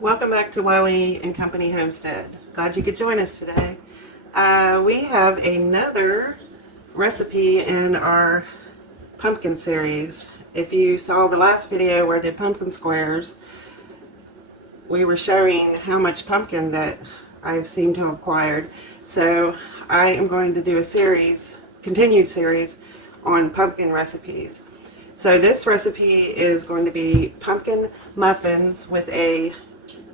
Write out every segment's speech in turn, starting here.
Welcome back to Wiley and Company Homestead. Glad you could join us today. We have another recipe in our pumpkin series. If you saw the last video where I did pumpkin squares, we were showing how much pumpkin that I seem to have acquired. So I am going to do a series, continued series, on pumpkin recipes. So this recipe is going to be pumpkin muffins with a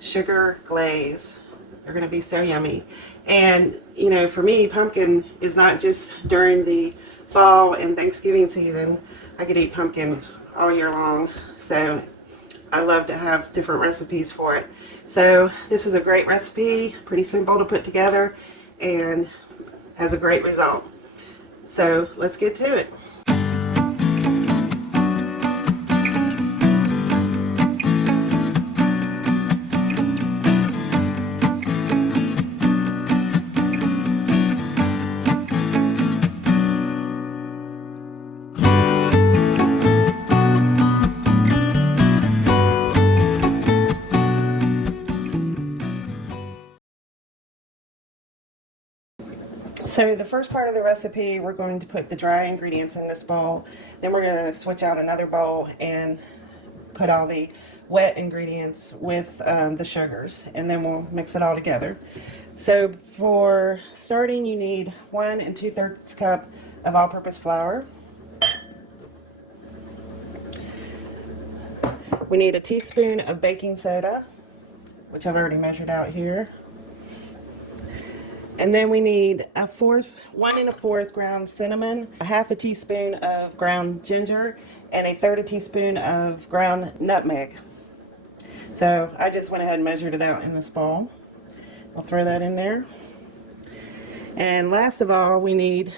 sugar glaze. They're going to be so yummy. And you know, for me, pumpkin is not just during the fall and Thanksgiving season. I could eat pumpkin all year long, so I love to have different recipes for it. So this is a great recipe, pretty simple to put together, and has a great result. So let's get to it. So the first part of the recipe, we're going to put the dry ingredients in this bowl. Then we're going to switch out another bowl and put all the wet ingredients with the sugars, and then we'll mix it all together. So for starting, you need 1 2/3 cup of all-purpose flour. We need a teaspoon of baking soda, which I've already measured out here. And then we need 1 1/4 ground cinnamon, a 1/2 teaspoon of ground ginger, and 1/3 teaspoon of ground nutmeg. So I just went ahead and measured it out in this bowl. I'll throw that in there. And last of all, we need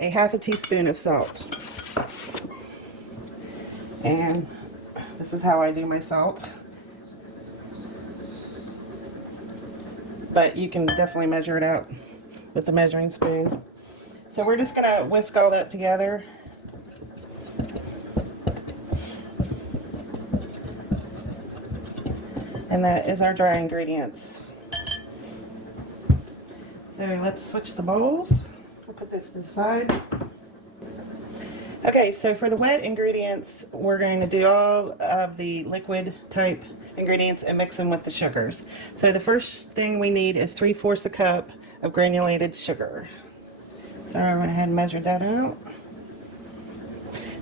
a 1/2 teaspoon of salt. And this is how I do my salt. But you can definitely measure it out with the measuring spoon. So we're just going to whisk all that together. And that is our dry ingredients. So let's switch the bowls. We'll put this to the side. Okay, so for the wet ingredients, we're going to do all of the liquid type ingredients and mix them with the sugars. So the first thing we need is 3/4 cup of granulated sugar. So I went ahead and measured that out.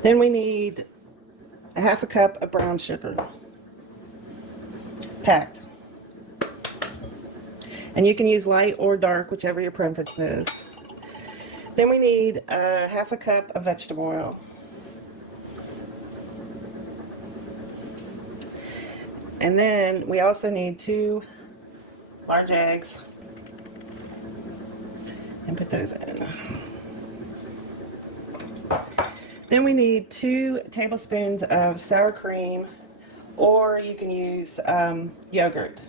Then we need a 1/2 cup of brown sugar, packed. And you can use light or dark, whichever your preference is. Then we need a 1/2 cup of vegetable oil. And then we also need 2 large eggs. And put those in. Then we need 2 tablespoons of sour cream, or you can use yogurt.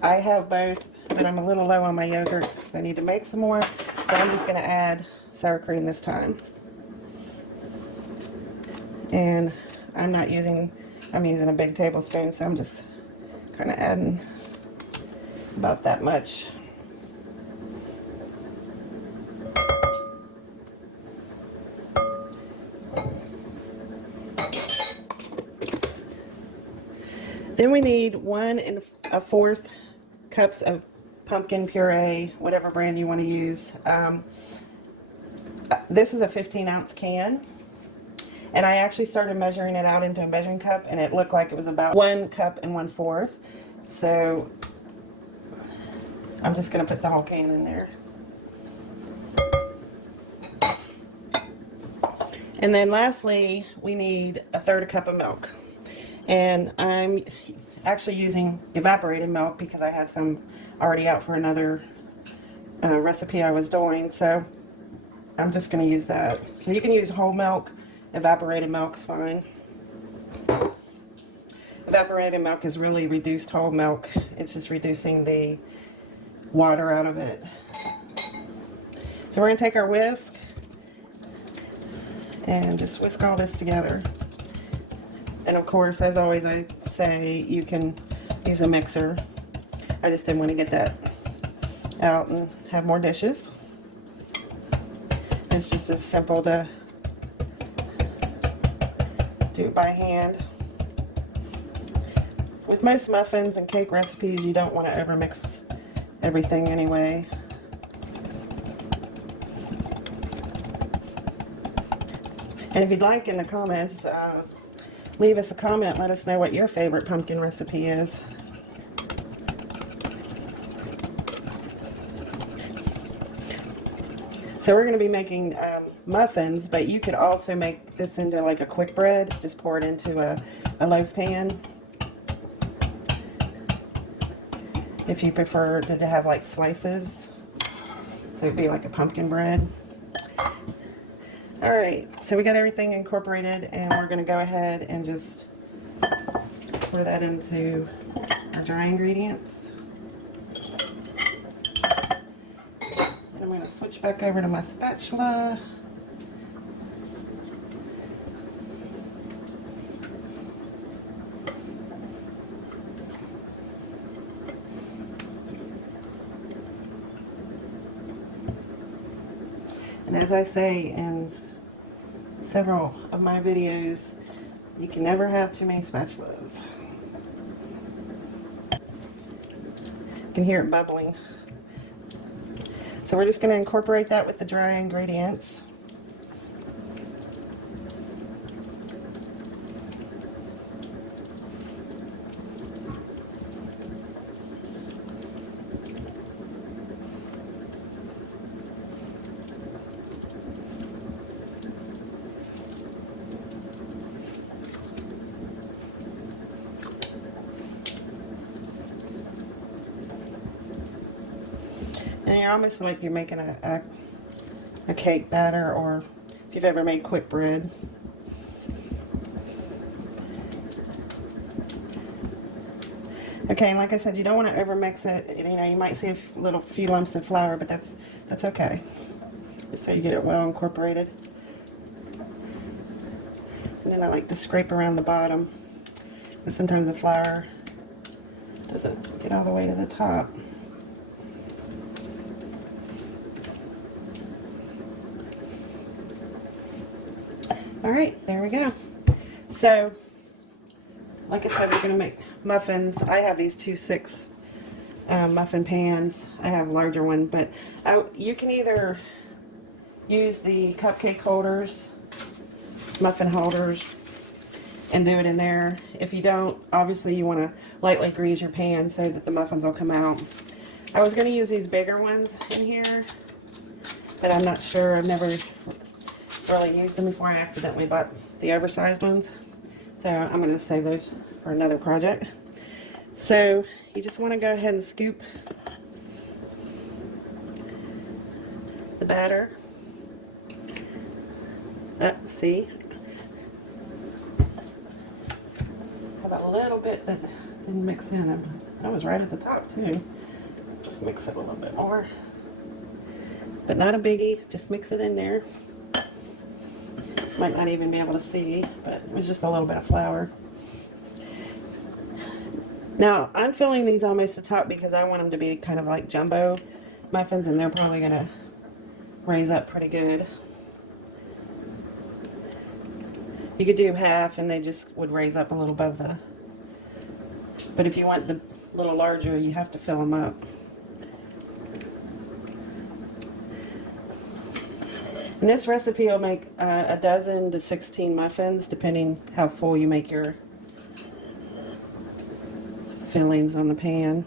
I have both, but I'm a little low on my yogurt, so I need to make some more. So I'm just going to add sour cream this time. And I'm using a big tablespoon, so I'm just kind of adding about that much. Then we need 1 1/4 cups of pumpkin puree, whatever brand you want to use. This is a 15-ounce can, and I actually started measuring it out into a measuring cup, and it looked like it was about 1 cup and 1/4. So I'm just going to put the whole can in there. And then lastly, we need 1/3 cup of milk. And I'm actually using evaporated milk because I have some already out for another recipe I was doing. So I'm just going to use that. So you can use whole milk. Evaporated milk's fine. Evaporated milk is really reduced whole milk. It's just reducing the water out of it. So we're going to take our whisk and just whisk all this together. And of course, as always I say, you can use a mixer. I just didn't want to get that out and have more dishes. It's just as simple to do it by hand. With most muffins and cake recipes, you don't want to overmix everything anyway. And if you'd like, in the comments, leave us a comment. Let us know what your favorite pumpkin recipe is. So we're going to be making muffins, but you could also make this into like a quick bread. Just pour it into a loaf pan. If you prefer to have like slices. So it'd be like a pumpkin bread. Alright, so we got everything incorporated, and we're going to go ahead and just pour that into our dry ingredients. And I'm going to switch back over to my spatula. And as I say in several of my videos, you can never have too many spatulas. You can hear it bubbling. So we're just going to incorporate that with the dry ingredients. And you're almost like you're making a cake batter, or if you've ever made quick bread. Okay, and like I said, you don't want to overmix it. You know, you might see a few lumps of flour, but that's okay. Just so you get it well incorporated. And then I like to scrape around the bottom, because sometimes the flour doesn't get all the way to the top. Alright, there we go. So, like I said, we're going to make muffins. I have these 2-6 muffin pans. I have a larger one, but you can either use the cupcake holders, muffin holders, and do it in there. If you don't, obviously you want to lightly grease your pan so that the muffins will come out. I was going to use these bigger ones in here, but I'm not sure. I've never really used them before. I accidentally bought the oversized ones, so I'm going to save those for another project. So you just want to go ahead and scoop the batter. See, have a little bit that didn't mix in. That was right at the top too. Just mix it a little bit more, but not a biggie. Just mix it in there. Might not even be able to see, but it was just a little bit of flour. Now, I'm filling these almost the top because I want them to be kind of like jumbo muffins, and they're probably going to raise up pretty good. You could do half and they just would raise up a little above the... But if you want the little larger, you have to fill them up. And this recipe will make a dozen to 16 muffins, depending how full you make your fillings on the pan.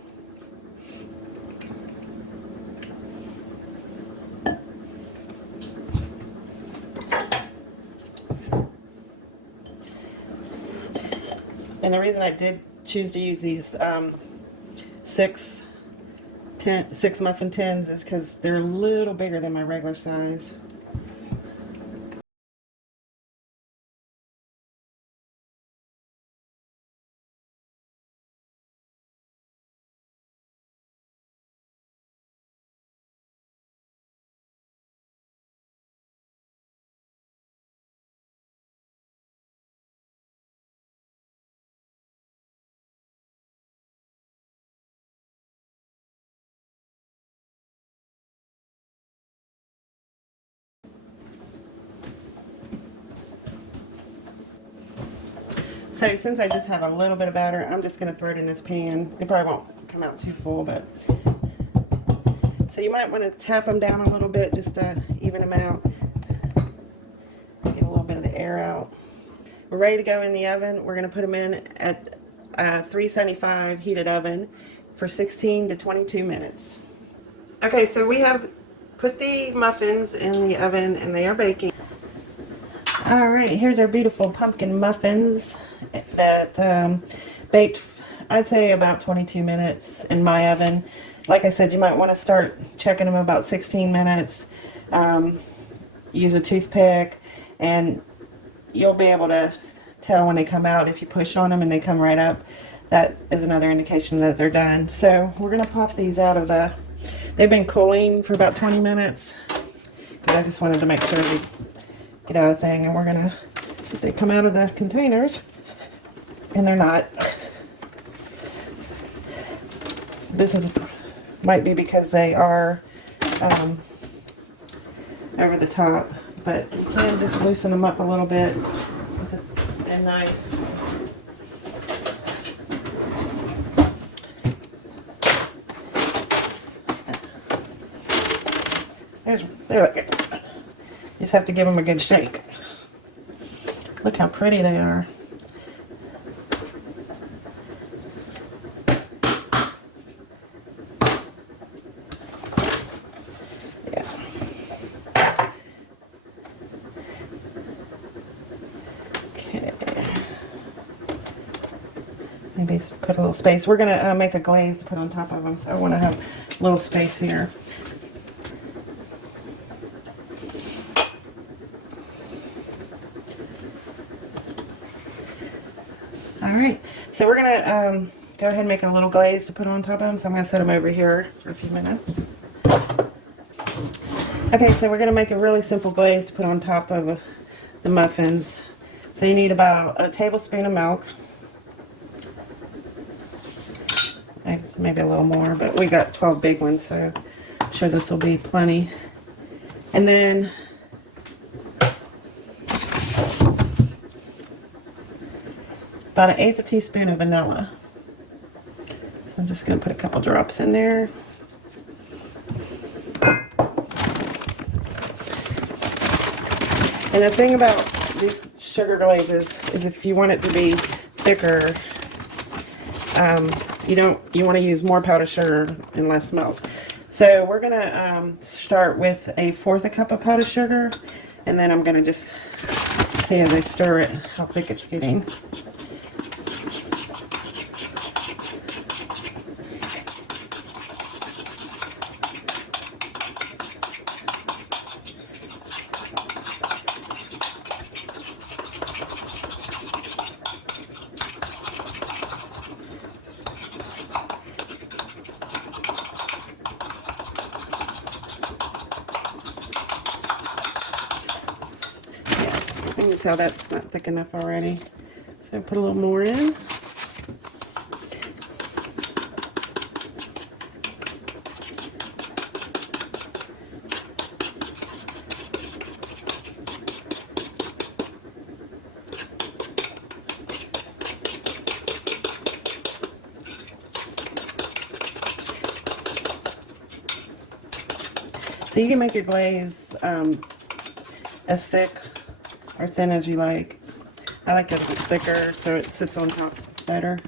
And the reason I did choose to use these 6 muffin tins is because they're a little bigger than my regular size. So since I just have a little bit of batter, I'm just going to throw it in this pan. It probably won't come out too full, but so you might want to tap them down a little bit just to even them out. Get a little bit of the air out. We're ready to go in the oven. We're going to put them in at 375 heated oven for 16 to 22 minutes. Okay, so we have put the muffins in the oven and they are baking. All right, here's our beautiful pumpkin muffins that baked, I'd say about 22 minutes in my oven. Like I said, you might want to start checking them about 16 minutes. Use a toothpick and you'll be able to tell when they come out. If you push on them and they come right up, that is another indication that they're done. So we're going to pop these out of the, they've been cooling for about 20 minutes. I just wanted to make sure we get out of the thing, and we're going to see if they come out of the containers. And they're not. This is might be because they are over the top, but you can just loosen them up a little bit with a knife. There we go. You just have to give them a good shake. Look how pretty they are. Yeah. Okay. Maybe put a little space. We're going to make a glaze to put on top of them, so I want to have a little space here. Alright, so we're going to go ahead and make a little glaze to put on top of them. So I'm going to set them over here for a few minutes. Okay, so we're going to make a really simple glaze to put on top of the muffins. So you need about a tablespoon of milk. Maybe a little more, but we got 12 big ones, so I'm sure this will be plenty. And then about 1/8 teaspoon of vanilla. So I'm just going to put a couple drops in there. And the thing about these sugar glazes is if you want it to be thicker, you want to use more powdered sugar and less milk. So we're going to start with 1/4 cup of powdered sugar, and then I'm going to just see as I stir it how thick it's getting. You can tell that's not thick enough already. So put a little more in. So you can make your glaze as thick or thin as you like. I like it a bit thicker so it sits on top better.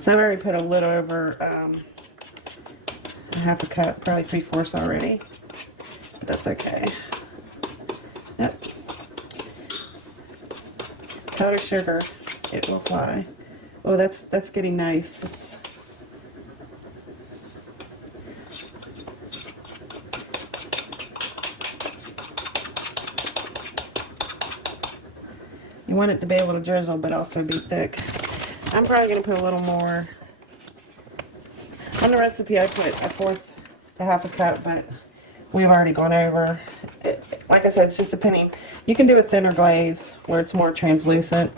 So I've already put a little over 1/2 cup, probably 3/4 already, but that's okay. Yep. Powdered sugar, it will fly. Oh, that's getting nice. You want it to be able to drizzle, but also be thick. I'm probably going to put a little more. On the recipe, I put 1/4 to 1/2 cup, but we've already gone over. Like I said, it's just depending. You can do a thinner glaze where it's more translucent.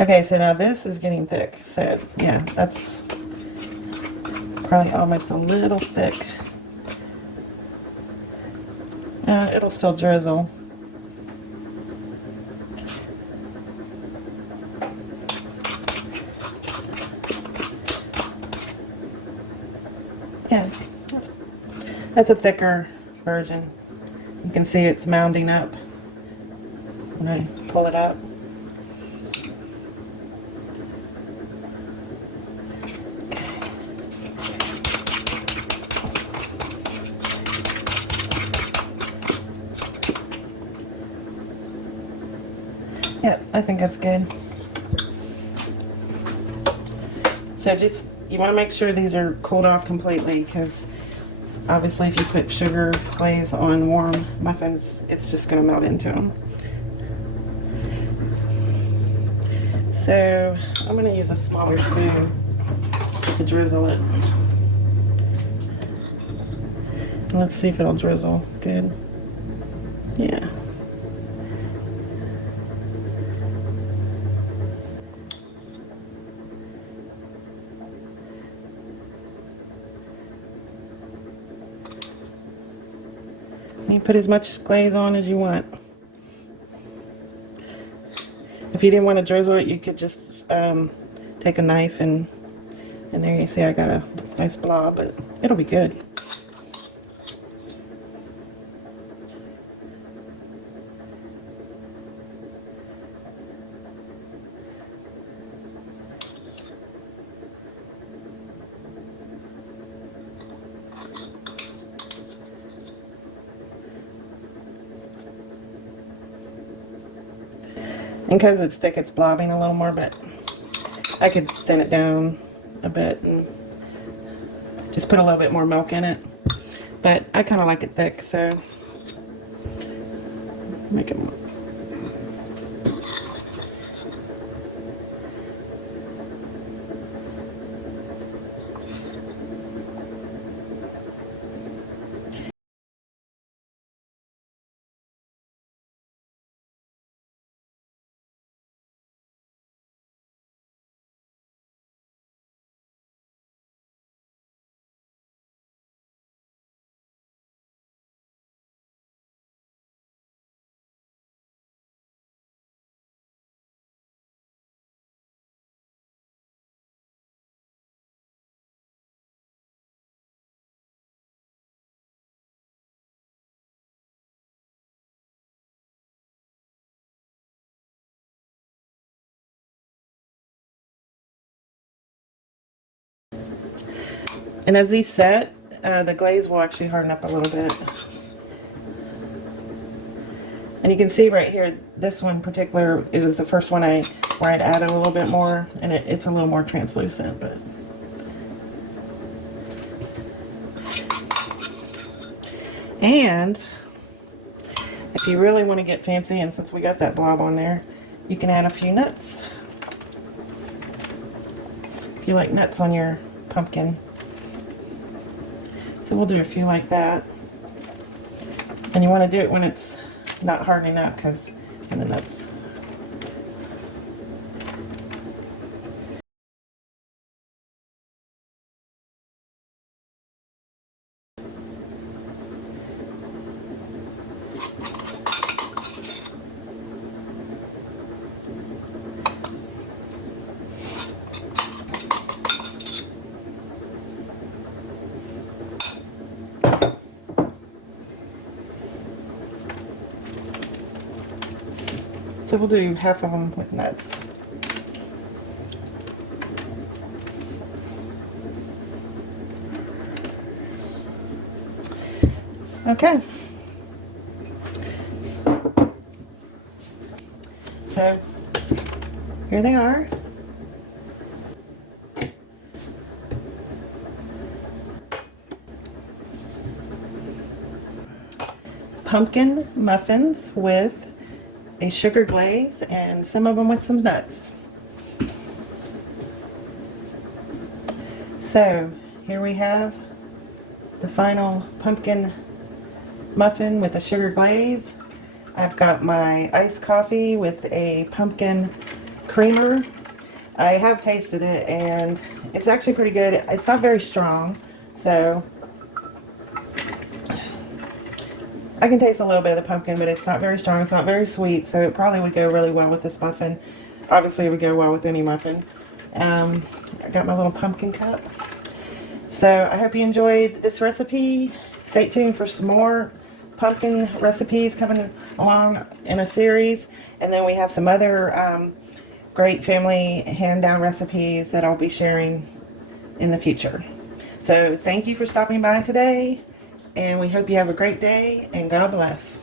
Okay, so now this is getting thick. So yeah, that's probably almost a little thick. it'll still drizzle. Yeah, that's a thicker version. You can see it's mounding up when I pull it up. Yeah, I think that's good. So just, you want to make sure these are cooled off completely, because obviously if you put sugar glaze on warm muffins, it's just going to melt into them. So I'm going to use a smaller spoon to drizzle it. Let's see if it'll drizzle good. Yeah. You put as much glaze on as you want. If you didn't want to drizzle it, you could just take a knife and there you see I got a nice blob, but it'll be good. And because it's thick, it's blobbing a little more, but I could thin it down a bit and just put a little bit more milk in it. But I kind of like it thick, so make it more. And as these set, the glaze will actually harden up a little bit. And you can see right here, this one in particular, it was the first one where I'd added a little bit more, and it's a little more translucent, but. And if you really want to get fancy, and since we got that blob on there, you can add a few nuts. If you like nuts on your pumpkin. So we'll do a few like that. And you want to do it when it's not hardening up, because then the nuts. So we'll do half of them with nuts. Okay. So here they are. Pumpkin muffins with a sugar glaze, and some of them with some nuts. So here we have the final pumpkin muffin with a sugar glaze. I've got my iced coffee with a pumpkin creamer. I have tasted it and it's actually pretty good. It's not very strong, so I can taste a little bit of the pumpkin, but it's not very strong. It's not very sweet, so it probably would go really well with this muffin. Obviously, it would go well with any muffin. I got my little pumpkin cup. So I hope you enjoyed this recipe. Stay tuned for some more pumpkin recipes coming along in a series. And then we have some other great family hand-down recipes that I'll be sharing in the future. So thank you for stopping by today. And we hope you have a great day, and God bless.